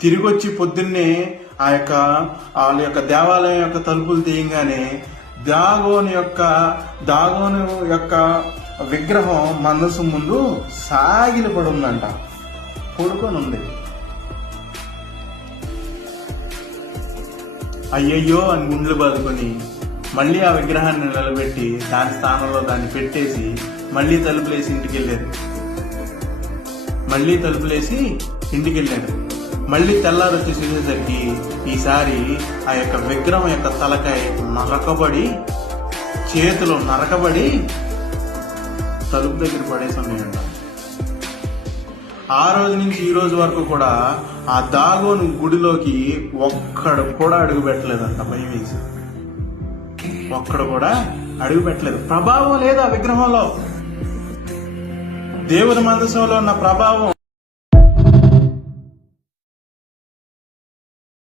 తిరిగి వచ్చి పొద్దున్నే ఆ యొక్క వాళ్ళ యొక్క దేవాలయం యొక్క తలుపులు తీయంగానే దాగోని యొక్క దాగోని యొక్క విగ్రహం మనసు ముందు సాగిలి పడి ఉందంట పడుకొని ఉంది అయ్యయ్యో అని గుండెలు బాదుకొని మళ్ళీ ఆ విగ్రహాన్ని నిలబెట్టి దాని స్థానంలో దాన్ని పెట్టేసి మళ్ళీ తలుపులేసి ఇంటికి వెళ్ళారు మళ్ళీ తలుపులేసి ఇంటికి వెళ్ళారు మళ్ళీ తెల్లారు వచ్చేసేసరికి ఈసారి ఆ యొక్క విగ్రహం యొక్క తలకాయ నరకబడి చేతులు నరకబడి తలుపు దగ్గర పడేసి ఉన్నాయంట. ఆ రోజు నుంచి ఈ రోజు వరకు కూడా ఆ దాగోను గుడిలోకి ఒక్కడు కూడా అడుగు పెట్టలేదంట భయం వేసి. ఒక్కడు కూడా అడుగు పెట్టలేదు. ప్రభావం లేదు ఆ విగ్రహంలో. దేవుని మందసంలో ఉన్న ప్రభావం